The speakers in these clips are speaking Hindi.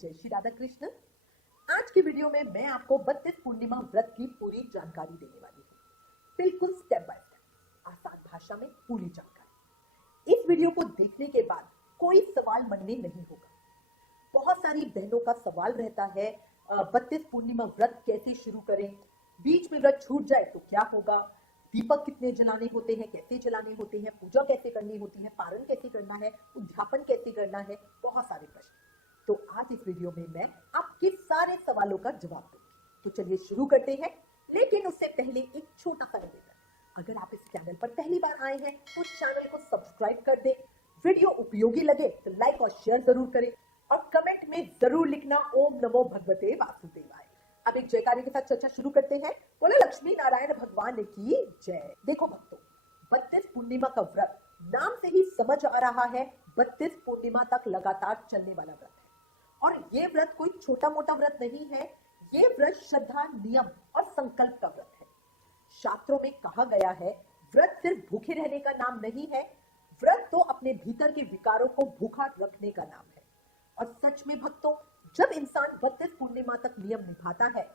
जय श्री राधा कृष्ण। आज की वीडियो में मैं आपको 32 पूर्णिमा व्रत की पूरी जानकारी देने वाली हूँ, बिल्कुल स्टेप बाय स्टेप, आसान भाषा में पूरी जानकारी। इस वीडियो को देखने के बाद कोई सवाल मन में नहीं होगा। बहुत सारी बहनों का सवाल रहता है 32 पूर्णिमा व्रत कैसे शुरू करें, बीच में व्रत छूट जाए तो क्या होगा, दीपक कितने जलाने होते हैं, कैसे जलाने होते हैं, पूजा कैसे करनी होती है, पारण कैसे करना है, उद्यापन कैसे करना है, बहुत सारे प्रश्न। तो आज इस वीडियो में मैं आपके सारे सवालों का जवाब दूंगी। तो चलिए शुरू करते हैं, लेकिन उससे पहले एक छोटा सा निवेदन। अगर आप इस चैनल पर पहली बार आए हैं तो चैनल को सब्सक्राइब कर दें, वीडियो उपयोगी लगे तो लाइक और शेयर जरूर करें और कमेंट में जरूर लिखना ओम नमो भगवते वासुदेवाय। अब एक जयकारे के साथ चर्चा शुरू करते हैं। बोले लक्ष्मी नारायण भगवान की जय। देखो भक्तों, 32 पूर्णिमा का व्रत नाम से ही समझ आ रहा है 32 पूर्णिमा तक लगातार चलने वाला व्रत है। और ये व्रत कोई छोटा मोटा व्रत नहीं है, ये व्रत श्रद्धा, नियम और संकल्प का व्रत है। शास्त्रों में कहा गया है व्रत सिर्फ भूखे रहने का नाम नहीं है, व्रत तो अपने भीतर के विकारों को भूखा रखने का नाम है। और सच में भक्तों, जब इंसान 32 पूर्णिमा तक नियम निभाता है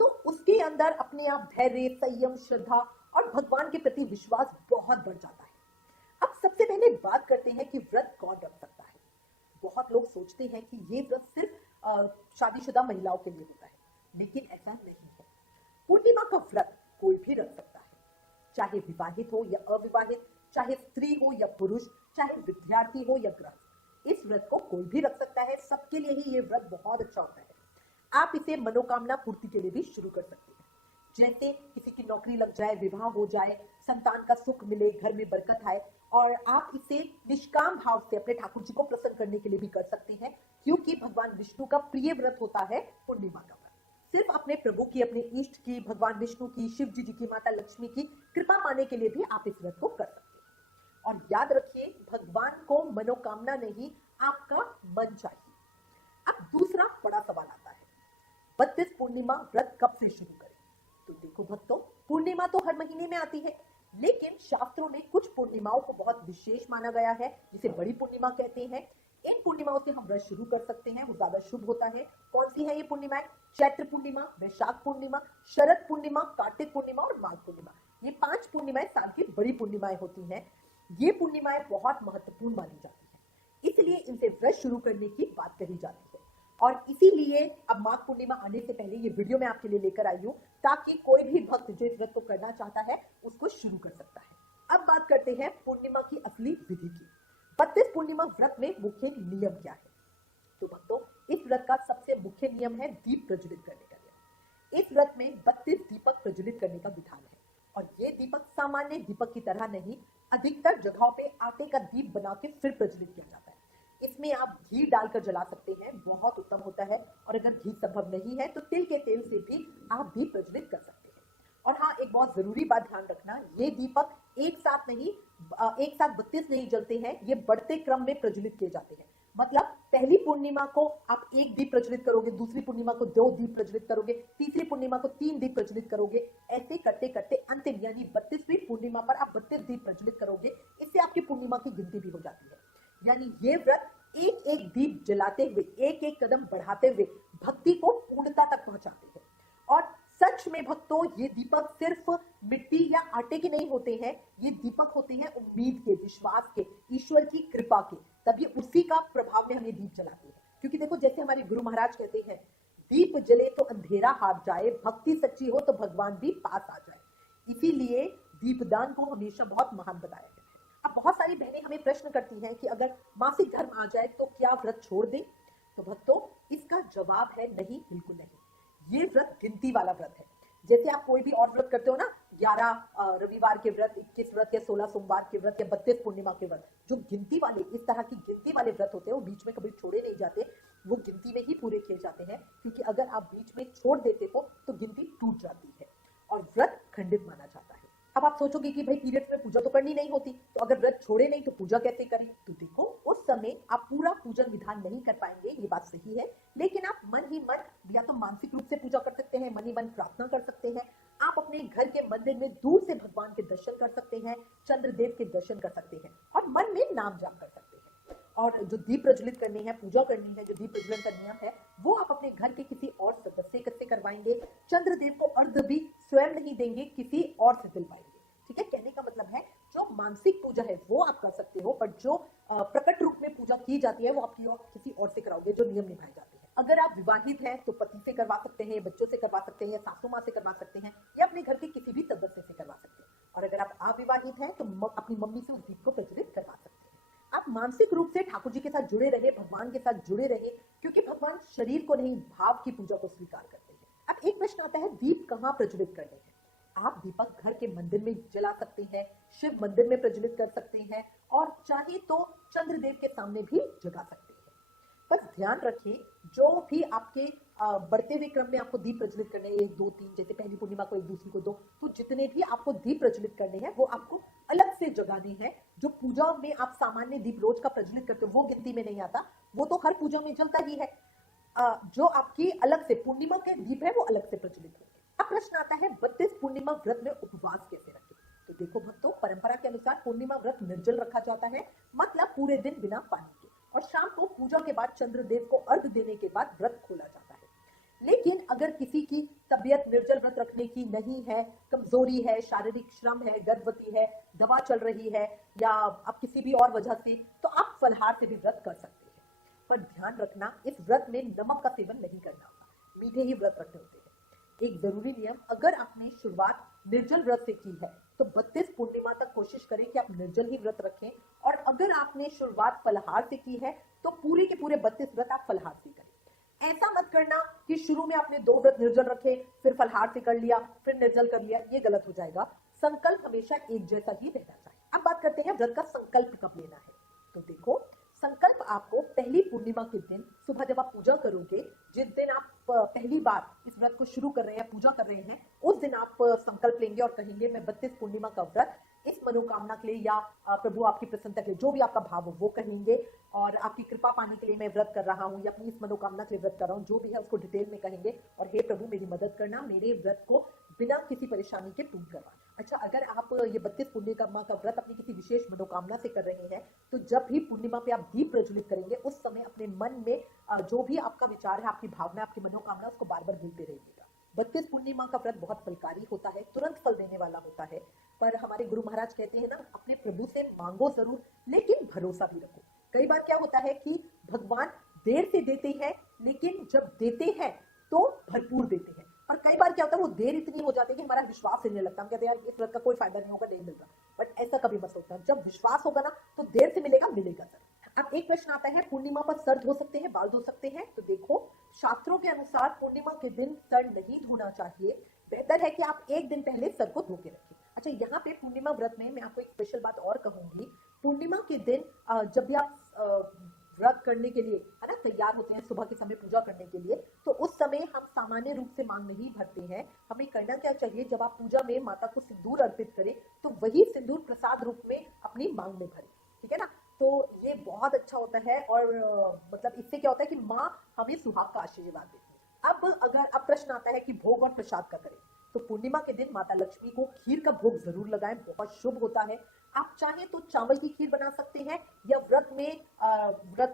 तो उसके अंदर अपने आप धैर्य, संयम, श्रद्धा और भगवान के प्रति विश्वास बहुत बढ़ जाता है। अब सबसे पहले बात करते हैं कि व्रत कौन रख सकता है। बहुत लोग सोचते हैं कि ये व्रत सिर्फ शादीशुदा महिलाओं के लिए होता है, लेकिन ऐसा नहीं है। पूर्णिमा का व्रत कोई भी रख सकता है, चाहे विवाहित हो या अविवाहित, चाहे स्त्री हो या पुरुष, चाहे विद्यार्थी हो या गृहस्थ। इस व्रत को कोई भी रख सकता है, सबके लिए ही ये व्रत बहुत अच्छा होता है। आप इसे मनोकामना पूर्ति के लिए भी शुरू कर सकते हैं, जैसे किसी की नौकरी लग जाए, विवाह हो जाए, संतान का सुख मिले, घर में बरकत आए। और आप इसे निष्काम भाव से अपने ठाकुर जी को प्रसन्न करने के लिए भी कर सकते हैं, क्योंकि भगवान विष्णु का प्रिय व्रत होता है पूर्णिमा का व्रत। सिर्फ अपने प्रभु की, अपने इष्ट की, भगवान विष्णु की, शिव जी की, माता लक्ष्मी की कृपा पाने के लिए भी आप इस व्रत को कर सकते हैं। और याद रखिए, भगवान को मनोकामना नहीं, आपका मन चाहिए। अब दूसरा बड़ा सवाल आता है, 32 पूर्णिमा व्रत कब से शुरू करें? तो देखो भक्तों, पूर्णिमा तो हर महीने में आती है, लेकिन शास्त्रों में कुछ पूर्णिमाओं को बहुत विशेष माना गया है, जिसे बड़ी पूर्णिमा कहते हैं। इन पूर्णिमाओं से हम व्रत शुरू कर सकते हैं, वो ज्यादा शुभ होता है। कौन सी है ये पूर्णिमाएं? चैत्र पूर्णिमा, वैशाख पूर्णिमा, शरद पूर्णिमा, कार्तिक पूर्णिमा और माघ पूर्णिमा। ये 5 पूर्णिमाएं साल की बड़ी पूर्णिमाएं होती हैं। ये पूर्णिमाएं बहुत महत्वपूर्ण मानी जाती है, इसलिए इनसे व्रत शुरू करने की बात कही जाती है। और इसीलिए अब माघ पूर्णिमा आने से पहले ये वीडियो मैं आपके लिए लेकर आई हूं, ताकि कोई भी भक्त जो इस व्रत को करना चाहता है उसको शुरू कर सकता है। अब बात करते हैं पूर्णिमा की असली विधि की। 32 पूर्णिमा व्रत में मुख्य नियम क्या है? तो भक्तों, इस व्रत का सबसे मुख्य नियम है दीप प्रज्वलित करने का नियम। इस व्रत में 32 दीपक प्रज्वलित करने का विधान है। और ये दीपक सामान्य दीपक की तरह नहीं, अधिकतर जगहों पे आटे का दीप बना के फिर प्रज्वलित किया जाता है। इसमें आप घी डालकर जला सकते हैं, बहुत उत्तम होता है। और अगर घी संभव नहीं है तो तिल के तेल से भी आप दीप प्रज्वलित कर सकते हैं। और हाँ, एक बहुत जरूरी बात ध्यान रखना, ये दीपक एक साथ 32 नहीं जलते हैं, ये बढ़ते क्रम में प्रज्वलित किए जाते हैं। मतलब पहली पूर्णिमा को आप 1 दीप प्रज्वलित करोगे, दूसरी पूर्णिमा को 2 दीप प्रज्वलित करोगे, तीसरी पूर्णिमा को 3 दीप प्रज्वलित करोगे। ऐसे करते करते अंतिम यानी 32वीं पूर्णिमा पर आप 32 दीप प्रज्वलित करोगे। इससे आपकी पूर्णिमा की गिनती भी हो जाती है। यानी ये व्रत एक एक दीप जलाते हुए, एक एक कदम बढ़ाते हुए भक्ति को पूर्णता तक पहुंचाते हैं। और सच में भक्तों, ये दीपक सिर्फ मिट्टी या आटे के नहीं होते हैं, ये दीपक होते हैं उम्मीद के, विश्वास के, ईश्वर की कृपा के। तभी उसी का प्रभाव में हम ये दीप जलाते हैं। क्योंकि देखो, जैसे हमारे गुरु महाराज कहते हैं, दीप जले तो अंधेरा हार जाए, भक्ति सच्ची हो तो भगवान भी पास आ जाए। इसीलिए दीपदान को हमेशा बहुत महान बताया गया है। अब बहुत सारी बहनें हमें प्रश्न करती हैं कि अगर मासिक धर्म आ जाए तो क्या व्रत छोड़ दें? तो भक्तों, इसका जवाब है नहीं, बिल्कुल नहीं। ये व्रत गिनती वाला व्रत है। जैसे आप कोई भी और व्रत करते हो ना, 11 रविवार के व्रत, 21 व्रत या 16 सोमवार के व्रत या 32 पूर्णिमा के व्रत, जो गिनती वाले, इस तरह की गिनती वाले व्रत होते हैं, वो बीच में कभी छोड़े नहीं जाते, वो गिनती में ही पूरे किए जाते हैं। क्योंकि अगर आप बीच में छोड़ देते हो तो गिनती टूट जाती है और व्रत खंडित माना जाता है। अब आप सोचोगे कि भाई पीरियड्स में पूजा तो करनी नहीं होती, तो अगर व्रत छोड़े नहीं तो पूजा कैसे करें? तो देखो, उस समय आप पूरा पूजन विधान नहीं कर पाएंगे, ये बात सही है। लेकिन आप मन ही मन या तो मानसिक रूप से पूजा कर सकते हैं, मन ही मन प्रार्थना कर सकते हैं। आप अपने घर के मंदिर में दूर से भगवान के दर्शन कर सकते हैं, चंद्रदेव के दर्शन कर सकते हैं और मन में नाम जाप कर सकते हैं। और जो दीप प्रज्वलित करनी है, पूजा करनी है, जो दीप प्रज्वलन का नियम है, दिलवाएंगे, चंद्रदेव को अर्घ भी स्वयं नहीं देंगे, किसी और से दिलवाएंगे। ठीक है, कहने का मतलब है जो मानसिक पूजा है वो आप कर सकते हो, पर जो प्रकट रूप में पूजा की जाती है वो आपकी और किसी और से कराओगे, जो नियम निभाए जाते हैं। अगर आप विवाहित हैं तो पति से करवा सकते हैं, बच्चों से करवा सकते हैं, या सासू माँ से करवा सकते हैं, या अपने घर के किसी भी सदस्य से करवा सकते हैं। और अगर आप अविवाहित हैं तो अपनी मम्मी से उस दीप को प्रज्वलित करवा सकते हैं। आप मानसिक रूप से ठाकुर जी के साथ जुड़े रहे, भगवान के साथ जुड़े रहे, क्योंकि भगवान शरीर को नहीं भाव की पूजा को स्वीकार करते हैं। अब एक प्रश्न आता है, दीप कहाँ प्रज्वलित करने हैं? आप दीपक घर के मंदिर में जला सकते हैं, शिव मंदिर में प्रज्वलित कर सकते हैं, और चाहे तो चंद्रदेव के सामने भी जगा सकते हैं। बस ध्यान रखें, जो भी आपके बढ़ते हुए क्रम में आपको दीप प्रज्वलित करने हैं, 1 2 3, जैसे पहली पूर्णिमा को 1 दूसरी को 2, तो जितने भी आपको दीप प्रज्वलित करने हैं वो आपको अलग से जगाने हैं। जो पूजा में आप सामान्य दीप रोज का प्रज्वलित करते हो वो गिनती में नहीं आता, वो तो हर पूजा में जलता ही है। जो आपकी अलग से पूर्णिमा के दीप है वो अलग से प्रज्वलित होंगे। अब प्रश्न आता है, 32 पूर्णिमा व्रत में उपवास कैसे रखें? तो देखो भक्तों, परंपरा के अनुसार पूर्णिमा व्रत निर्जल रखा जाता है, मतलब पूरे दिन बिना पानी के, और शाम को पूजा के बाद चंद्रदेव को अर्घ देने के बाद व्रत खोला जाता है। लेकिन अगर किसी की तबीयत निर्जल व्रत रखने की नहीं है, कमजोरी है, शारीरिक श्रम है, गर्भवती है, दवा चल रही है, या आप किसी भी और वजह से, तो आप फलहार से भी व्रत कर सकते हैं। पर ध्यान रखना, इस व्रत में नमक का सेवन नहीं करना होता, मीठे ही व्रत रखने होते हैं। एक जरूरी नियम, अगर आपने शुरुआत निर्जल व्रत से की है तो 32 पूर्णिमा तक कोशिश करें कि आप निर्जल ही व्रत रखें, और अगर आपने शुरुआत फलहार से की है तो पूरे के पूरे 32 व्रत आप फलहार से करें। ऐसा मत करना कि शुरू में आपने 2 व्रत निर्जल रखे, फिर फलहार से कर लिया, फिर निर्जल कर लिया, ये गलत हो जाएगा। संकल्प हमेशा एक जैसा ही रहना चाहिए। अब बात करते हैं व्रत का संकल्प कब लेना है। तो देखो, संकल्प आपको पहली पूर्णिमा के दिन सुबह जब आप पूजा करोगे, जिस दिन आप पहली बार इस व्रत को शुरू कर रहे हैं, पूजा कर रहे हैं, उस दिन आप संकल्प लेंगे और कहेंगे, मैं 32 पूर्णिमा का व्रत इस मनोकामना के लिए, या प्रभु आपकी प्रसन्नता के लिए, जो भी आपका भाव हो वो कहेंगे, और आपकी कृपा पाने के लिए मैं व्रत कर रहा हूँ, या अपनी इस मनोकामना के लिए व्रत कर रहा हूँ, जो भी है उसको डिटेल में कहेंगे, और हे प्रभु मेरी मदद करना, मेरे व्रत को बिना किसी परेशानी के पूर्ण करवाना। अच्छा, अगर आप ये 32 पूर्णिमा का व्रत अपनी किसी विशेष मनोकामना से कर रहे हैं, तो जब भी पूर्णिमा पे आप दीप प्रज्वलित करेंगे, उस समय अपने मन में जो भी आपका विचार है, आपकी भावना, आपकी मनोकामना, उसको बार बार गिनते रहिएगा। 32 पूर्णिमा का व्रत बहुत फलकारी होता है, तुरंत फल देने वाला होता है, पर हमारे गुरु महाराज कहते हैं ना, अपने प्रभु से मांगो जरूर, लेकिन भरोसा भी रखो। कई बार क्या होता है कि भगवान देर से देते हैं, लेकिन जब देते हैं तो भरपूर देते हैं, और कई बार क्या होता है, वो देर इतनी हो जाती है कि हमारा विश्वास ही नहीं लगता, हम कहते हैं यार इस व्रत का कोई फायदा नहीं होगा, नहीं मिल रहा। बट ऐसा कभी मत सोचना, जब विश्वास होगा ना तो देर से मिलेगा, मिलेगा सर। अब एक प्रश्न आता है, पूर्णिमा पर सर धो सकते हैं, बाल धो सकते हैं? तो देखो, शास्त्रों के अनुसार पूर्णिमा के दिन सर नहीं धोना चाहिए, बेहतर है कि आप एक दिन पहले सर को धो के रखें। अच्छा, यहाँ पे पूर्णिमा व्रत में मैं आपको एक स्पेशल बात और कहूंगी। पूर्णिमा के दिन जब भी आप व्रत करने के लिए, है ना, तैयार होते हैं सुबह के समय पूजा करने के लिए, तो उस समय हम सामान्य रूप से मांग नहीं भरते हैं। हमें करना क्या चाहिए, जब आप पूजा में माता को सिंदूर अर्पित करें तो वही सिंदूर प्रसाद रूप में अपनी मांग में भरें, ठीक है ना। तो ये बहुत अच्छा होता है, और मतलब इससे क्या होता है कि माँ हमें सुहाग का आशीर्वाद देती है। अब प्रश्न आता है कि भोग और प्रसाद का करें। तो पूर्णिमा के दिन माता लक्ष्मी को खीर का भोग जरूर लगाएं, बहुत शुभ होता है। आप चाहें तो चावल की खीर बना सकते हैं, या व्रत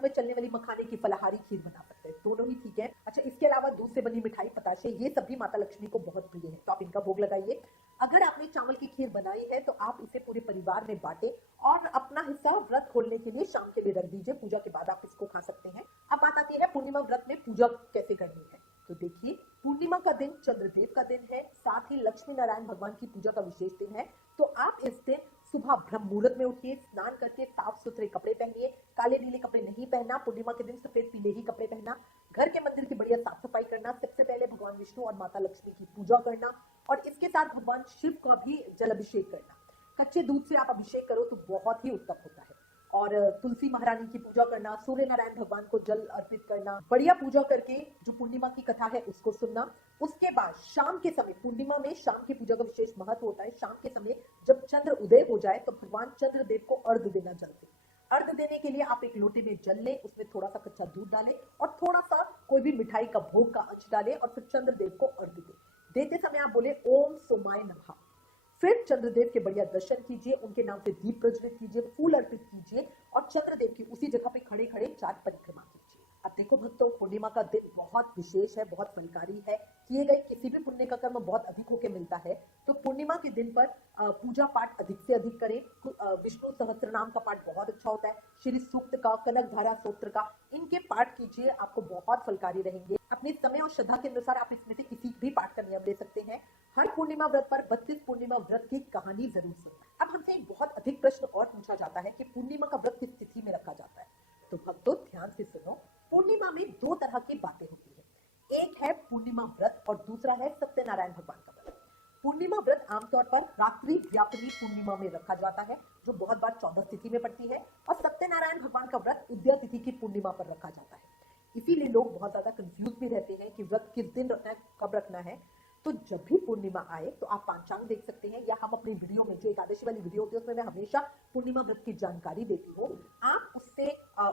में चलने वाली मखाने की फलाहारी खीर बना सकते हैं, दोनों ही ठीक है। अच्छा, इसके अलावा दूध से बनी मिठाई, पताशे, ये सब भी माता लक्ष्मी को बहुत प्रिय है, तो आप इनका भोग लगाइए। अगर आपने चावल की खीर बनाई है तो आप इसे पूरे परिवार में बांटे, और अपना हिस्सा व्रत खोलने के लिए शाम के लिए रख दीजिए, पूजा के बाद आप इसको खा सकते हैं। अब बात आती है पूर्णिमा व्रत में पूजा कैसे करनी है। तो देखिए, पूर्णिमा का दिन चंद्रदेव का दिन है, साथ ही लक्ष्मी नारायण भगवान की पूजा का विशेष दिन है। तो आप इस दिन सुबह ब्रह्म मुहूर्त में उठिए, स्नान करके साफ सुथरे कपड़े पहनिए, काले नीले कपड़े नहीं पहनना, पूर्णिमा के दिन सफेद पीले ही कपड़े पहनना, घर के मंदिर की बढ़िया साफ सफाई करना, सबसे पहले भगवान विष्णु और माता लक्ष्मी की पूजा करना, और इसके साथ भगवान शिव का भी जल अभिषेक करना। कच्चे दूध से आप अभिषेक करो तो बहुत ही उत्तम होता है, और तुलसी महारानी की पूजा करना, सूर्य नारायण भगवान को जल अर्पित करना, बढ़िया पूजा करके जो पूर्णिमा की कथा है उसको सुनना। उसके बाद शाम के समय, पूर्णिमा में शाम की पूजा का विशेष महत्व होता है। शाम के समय जब चंद्र उदय हो जाए तो भगवान चंद्रदेव को अर्घ देना जल से। अर्घ देने के लिए आप एक लोटे में जल लें, उसमें थोड़ा सा कच्चा दूध डालें, और थोड़ा सा कोई भी मिठाई का भोग का अंश डालें, और फिर चंद्रदेव को अर्घ दें। देते समय आप बोले ओम सोमाय नमः। फिर चंद्रदेव के बढ़िया दर्शन कीजिए, उनके नाम से दीप प्रज्वलित कीजिए, फूल अर्पित कीजिए, और चंद्रदेव की उसी जगह पे खड़े खड़े 4 परिक्रमा कीजिए। अब देखो भक्तों, पूर्णिमा का दिन बहुत विशेष है, बहुत फलकारी है। किए गए किसी भी पुण्य का कर्म बहुत अधिक होकर मिलता है, तो पूर्णिमा के दिन पर पूजा पाठ अधिक से अधिक करें। विष्णु सहस्त्र नाम का पाठ बहुत अच्छा होता है, श्री सूक्त का, कनक धारा स्तोत्र का, इनके पाठ कीजिए, आपको बहुत फलकारी रहेंगे। अपने समय और श्रद्धा के अनुसार आप इसमें से किसी भी पाठ का नियम ले सकते हैं। हर पूर्णिमा व्रत पर 32 पूर्णिमा व्रत की कहानी जरूर सुनना। अब हमसे एक बहुत अधिक प्रश्न और पूछा जाता है कि पूर्णिमा का व्रत किस तिथि में रखा जाता है। तो भक्तों ध्यान से सुनो, पूर्णिमा में दो तरह की बातें होती है, एक है पूर्णिमा व्रत और दूसरा है सत्यनारायण भगवान का व्रत। पूर्णिमा व्रत आमतौर पर रात्रि व्यापिनी पूर्णिमा में रखा जाता है, जो बहुत बार 14 तिथि में पड़ती है, और सत्यनारायण भगवान का व्रत उदया तिथि की पूर्णिमा पर रखा जाता है। इसीलिए लोग बहुत ज्यादा कंफ्यूज भी रहते हैं कि व्रत किस दिन रखना है, कब रखना है। तो जब भी पूर्णिमा आए तो आप पांचांग देख सकते हैं, या हम अपनी वीडियो में जो एकादशी वाली वीडियो होती है उसमें मैं हमेशा पूर्णिमा व्रत की जानकारी देती हूँ। आप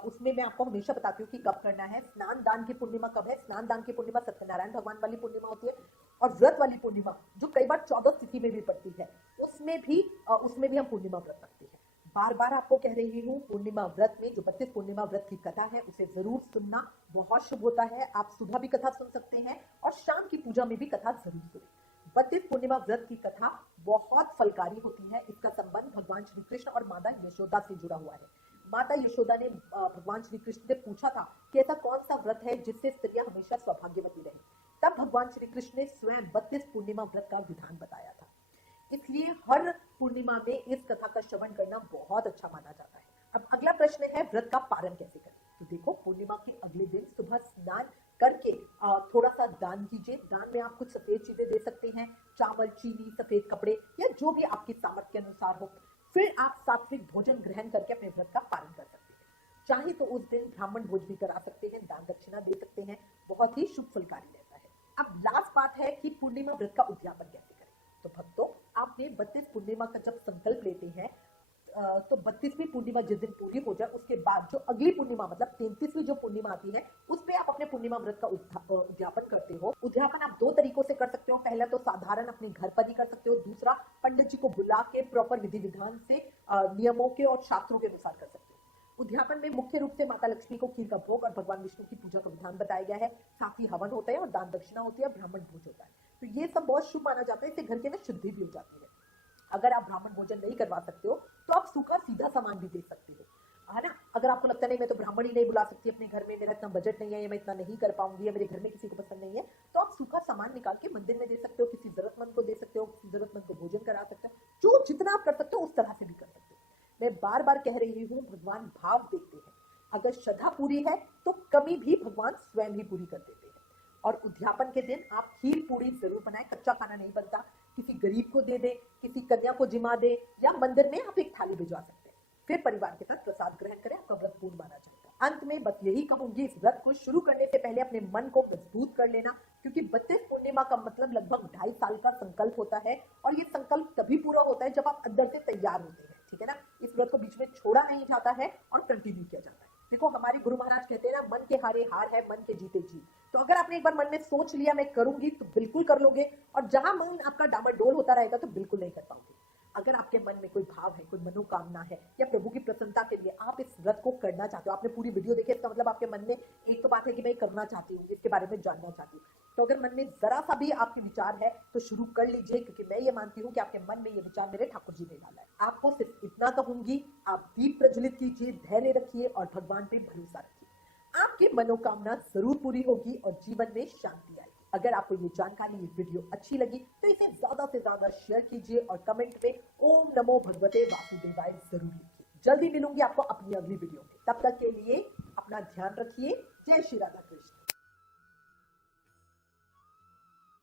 उसमें मैं आपको हमेशा बताती हूँ कि कब करना है। स्नान दान की पूर्णिमा कब है? स्नान दान की पूर्णिमा सत्यनारायण भगवान वाली पूर्णिमा होती है, और व्रत वाली पूर्णिमा जो कई बार 14 तिथि में भी पड़ती है, उसमें भी हम पूर्णिमा व्रत रखते हैं। बार बार आपको कह रही हूँ, पूर्णिमा व्रत में जो 32 पूर्णिमा व्रत की कथा है उसे जरूर सुनना, बहुत शुभ होता है। आप सुबह भी कथा सुन सकते हैं और शाम की पूजा में भी कथा जरूर सुनें। 32 पूर्णिमा व्रत की कथा बहुत फलकारी होती है। इसका संबंध भगवान श्री कृष्ण और माता यशोदा से जुड़ा हुआ है। माता यशोदा ने भगवान श्री कृष्ण से पूछा था कि ऐसा कौन सा व्रत है जिससे स्त्रियां हमेशा सौभाग्यवती रहें। तब भगवान श्री कृष्ण ने स्वयं 32 पूर्णिमा व्रत का विधान बताया था। इसलिए हर पूर्णिमा में इस कथा का श्रवण करना बहुत अच्छा माना जाता है। अब अगला प्रश्न है, व्रत का पारण कैसे करें? तो देखो, पूर्णिमा के अगले दिन सुबह स्नान करके थोड़ा सा दान कीजिए। दान में आप कुछ सफेद चीजें दे सकते हैं, चावल, चीनी, सफेद कपड़े, या जो भी आपकी सामर्थ्य के अनुसार हो। फिर आप सात्विक भोजन ग्रहण करके अपने व्रत का पालन कर सकते हैं। चाहे तो उस दिन ब्राह्मण भोज भी करा सकते हैं, दान दक्षिणा दे सकते हैं, बहुत ही शुभ फलकारी रहता है। अब लास्ट बात है कि पूर्णिमा व्रत का उद्यापन कैसे करें। तो भक्तों, आपने 32 पूर्णिमा का जब संकल्प लेते हैं, तो 32वीं पूर्णिमा जिस दिन पूरी हो जाए उसके बाद जो अगली पूर्णिमा मतलब 33वीं जो पूर्णिमा आती है, उस पे आप अपने पूर्णिमा व्रत का उद्यापन करते हो। उद्यापन आप दो तरीकों से कर सकते हो। पहला तो साधारण अपने घर पर ही कर सकते हो, दूसरा पंडित जी को बुला के प्रॉपर विधि विधान से नियमों के और शास्त्रों के अनुसार कर सकते हो। उद्यापन में मुख्य रूप से माता लक्ष्मी को खीर का भोग और भगवान विष्णु की पूजा का विधान बताया गया है। साथ ही हवन होता है और दान दक्षिणा होती है, ब्राह्मण भोज होता है। तो ये सब बहुत शुभ माना जाता है, इससे घर के में शुद्धि भी हो जाती है। अगर आप ब्राह्मण भोजन नहीं करवा सकते हो तो आप सूखा सीधा सामान भी दे सकते हो, है ना। अगर आपको लगता नहीं मैं तो ब्राह्मण ही नहीं बुला सकती अपने घर में, मेरा इतना बजट नहीं है, या मैं इतना नहीं कर पाऊंगी, या मेरे घर में किसी को पसंद नहीं है, तो आप सूखा सामान निकाल के मंदिर में दे सकते हो, किसी जरूरतमंद को दे सकते हो, किसी जरूरतमंद को भोजन करा सकते हो। जो जितना आप कर सकते हो उस तरह से भी कर सकते हो। मैं बार बार कह रही हूँ, भगवान भाव देखते हैं। अगर श्रद्धा पूरी है तो कमी भी भगवान स्वयं ही पूरी कर देते हैं। और उद्यापन के दिन आप खीर पूरी जरूर बनाएं, कच्चा खाना नहीं बनता। किसी गरीब को दे दे, किसी कन्या को जिमा दे, या मंदिर में आप एक थाली भिजवा सकते हैं। फिर परिवार के साथ प्रसाद ग्रहण करें, आपका व्रत पूर्ण माना जाएगा। अंत में बस यही कहूंगी, इस व्रत को शुरू करने से पहले अपने मन को मजबूत कर लेना, क्योंकि 32 पूर्णिमा का मतलब लगभग 2.5 साल का संकल्प होता है, और ये संकल्प तभी पूरा होता है जब आप अंदर से तैयार होते हैं, ठीक है ना। इस व्रत को बीच में छोड़ा नहीं जाता है और कंटिन्यू किया जाता है। देखो, हमारे गुरु महाराज कहते हैं ना, मन के हारे हार है, मन के जीते जीत। तो अगर आपने एक बार मन में सोच लिया मैं करूंगी, तो बिल्कुल कर लोगे, और जहां मन आपका डामाडोल होता रहेगा तो बिल्कुल नहीं कर पाओगे। अगर आपके मन में कोई भाव है, कोई मनोकामना है, या प्रभु की प्रसन्नता के लिए आप इस व्रत को करना चाहते हो, आपने पूरी वीडियो देखी, इसका मतलब आपके मन में एक तो बात है कि मैं करना चाहती हूँ, इसके बारे में जानना चाहती हूँ। तो अगर मन में जरा सा भी आपके विचार है तो शुरू कर लीजिए, क्योंकि मैं ये मानती हूँ कि आपके मन में ये विचार मेरे ठाकुर जी ने डाला है। आपको सिर्फ इतना कहूंगी, आप दीप प्रज्वलित कीजिए, धैर्य रखिए और भगवान पे भरोसा रखिए। आपकी मनोकामना जरूर पूरी होगी और जीवन में शांति आएगी। अगर आपको ये जानकारी, ये वीडियो अच्छी लगी तो इसे ज्यादा से ज्यादा शेयर कीजिए और कमेंट में ओम नमो भगवते वासुदेवाय जरूर लिखिए। जल्दी मिलूंगी आपको अपनी अगली वीडियो में। तब तक के लिए अपना ध्यान रखिए। जय श्री राधा कृष्ण।